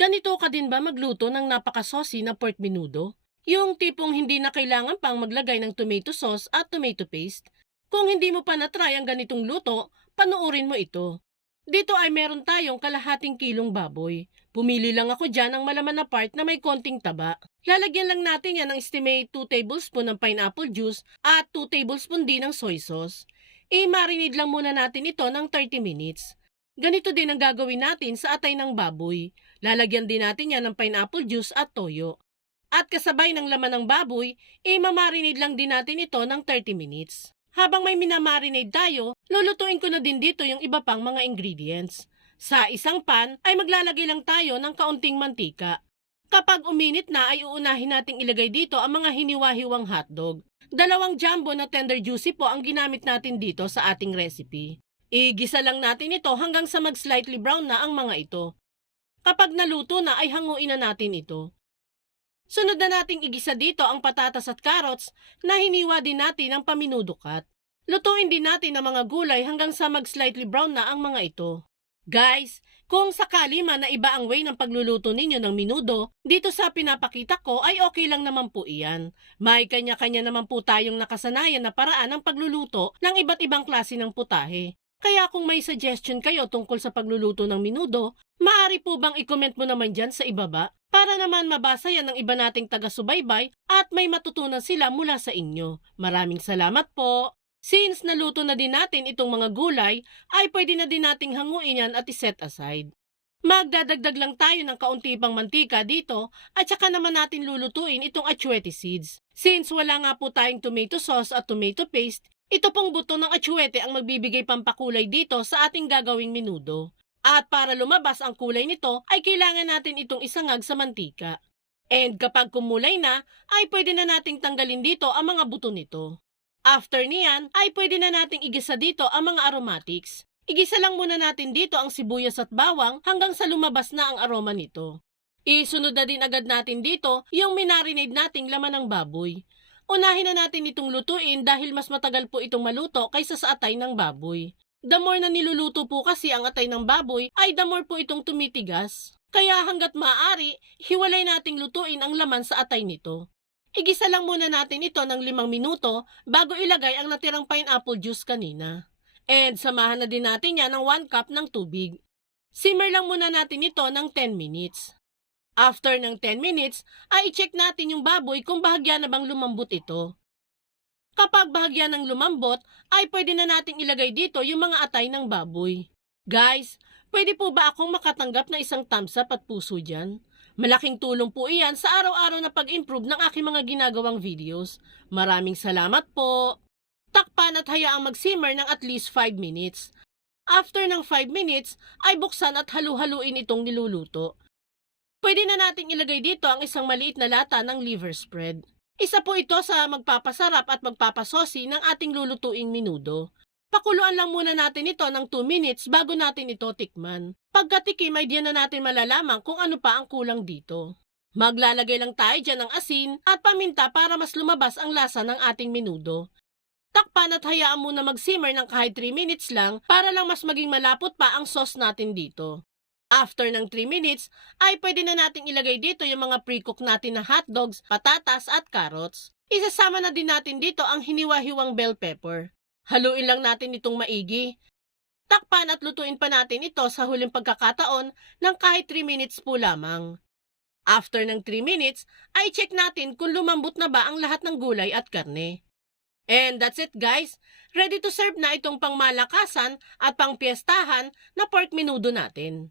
Ganito ka din ba magluto ng napakasosi na pork menudo? Yung tipong hindi na kailangan pang maglagay ng tomato sauce at tomato paste? Kung hindi mo pa na-try ang ganitong luto, panoorin mo ito. Dito ay meron tayong kalahating kilong baboy. Pumili lang ako dyan ng malaman na part na may konting taba. Lalagyan lang natin yan ng estimate 2 tablespoon ng pineapple juice at 2 tablespoon din ng soy sauce. I-marinate lang muna natin ito ng 30 minutes. Ganito din ang gagawin natin sa atay ng baboy. Lalagyan din natin yan ng pineapple juice at toyo. At kasabay ng laman ng baboy, i-marinate lang din natin ito ng 30 minutes. Habang may minamarinate tayo, lulutuin ko na din dito yung iba pang mga ingredients. Sa isang pan ay maglalagay lang tayo ng kaunting mantika. Kapag uminit na ay uunahin nating ilagay dito ang mga hiniwa-hiwang hotdog. Dalawang jumbo na tender juicy po ang ginamit natin dito sa ating recipe. Igisa lang natin ito hanggang sa mag slightly brown na ang mga ito. Kapag naluto na ay hanguin na natin ito. Sunod na nating igisa dito ang patatas at carrots na hiniwa din natin ng paminudukat. Lutuin din natin ang mga gulay hanggang sa mag slightly brown na ang mga ito. Guys, kung sakali man na iba ang way ng pagluluto ninyo ng minudo, dito sa pinapakita ko ay okay lang naman po iyan. May kanya-kanya naman po tayong nakasanayan na paraan ng pagluluto ng iba't ibang klase ng putahe. Kaya kung may suggestion kayo tungkol sa pagluluto ng minudo, maaari po bang i-comment mo naman dyan sa ibaba para naman mabasa yan ng iba nating taga-subaybay at may matutunan sila mula sa inyo. Maraming salamat po! Since naluto na din natin itong mga gulay, ay pwede na din nating hanguin yan at iset aside. Magdadagdag lang tayo ng kaunti pang mantika dito at saka naman natin lulutuin itong achuete seeds. Since wala nga po tayong tomato sauce at tomato paste, ito pong buto ng achuete ang magbibigay pampakulay dito sa ating gagawing minudo. At para lumabas ang kulay nito ay kailangan natin itong isangag sa mantika. And kapag kumulay na, ay pwede na nating tanggalin dito ang mga buto nito. After niyan, ay pwede na nating igisa dito ang mga aromatics. Igisa lang muna natin dito ang sibuyas at bawang hanggang sa lumabas na ang aroma nito. Isunod na din agad natin dito yung minarinade nating laman ng baboy. Unahin na natin itong lutuin dahil mas matagal po itong maluto kaysa sa atay ng baboy. The more na niluluto po kasi ang atay ng baboy ay the more po itong tumitigas. Kaya hanggat maaari, hiwalay nating lutuin ang laman sa atay nito. Igisa lang muna natin ito ng limang minuto bago ilagay ang natirang pineapple juice kanina. And samahan na din natin yan ng 1 cup ng tubig. Simmer lang muna natin ito ng 10 minutes. After ng 10 minutes, ay i-check natin yung baboy kung bahagya na bang lumambot ito. Kapag bahagya ng lumambot, ay pwede na nating ilagay dito yung mga atay ng baboy. Guys, pwede po ba akong makatanggap na isang thumbs up at puso dyan? Malaking tulong po iyan sa araw-araw na pag-improve ng aking mga ginagawang videos. Maraming salamat po! Takpan at hayaang mag-simmer ng at least 5 minutes. After ng 5 minutes, ay buksan at halu-haluin itong niluluto. Pwede na nating ilagay dito ang isang maliit na lata ng liver spread. Isa po ito sa magpapasarap at magpapasosi ng ating lulutuing minudo. Pakuluan lang muna natin ito ng 2 minutes bago natin ito tikman. Pagkatikim ay diyan na natin malalaman kung ano pa ang kulang dito. Maglalagay lang tayo dyan ng asin at paminta para mas lumabas ang lasa ng ating minudo. Takpan at hayaan muna mag-simmer ng kahit 3 minutes lang para lang mas maging malapot pa ang sauce natin dito. After ng 3 minutes, ay pwede na nating ilagay dito yung mga pre-cook natin na hotdogs, patatas at carrots. Isasama na din natin dito ang hiniwa-hiwang bell pepper. Haluin lang natin itong maigi. Takpan at lutuin pa natin ito sa huling pagkakataon ng kahit 3 minutes po lamang. After ng 3 minutes, ay check natin kung lumambot na ba ang lahat ng gulay at karne. And that's it guys. Ready to serve na itong pangmalakasan at pangpiestahan na pork menudo natin.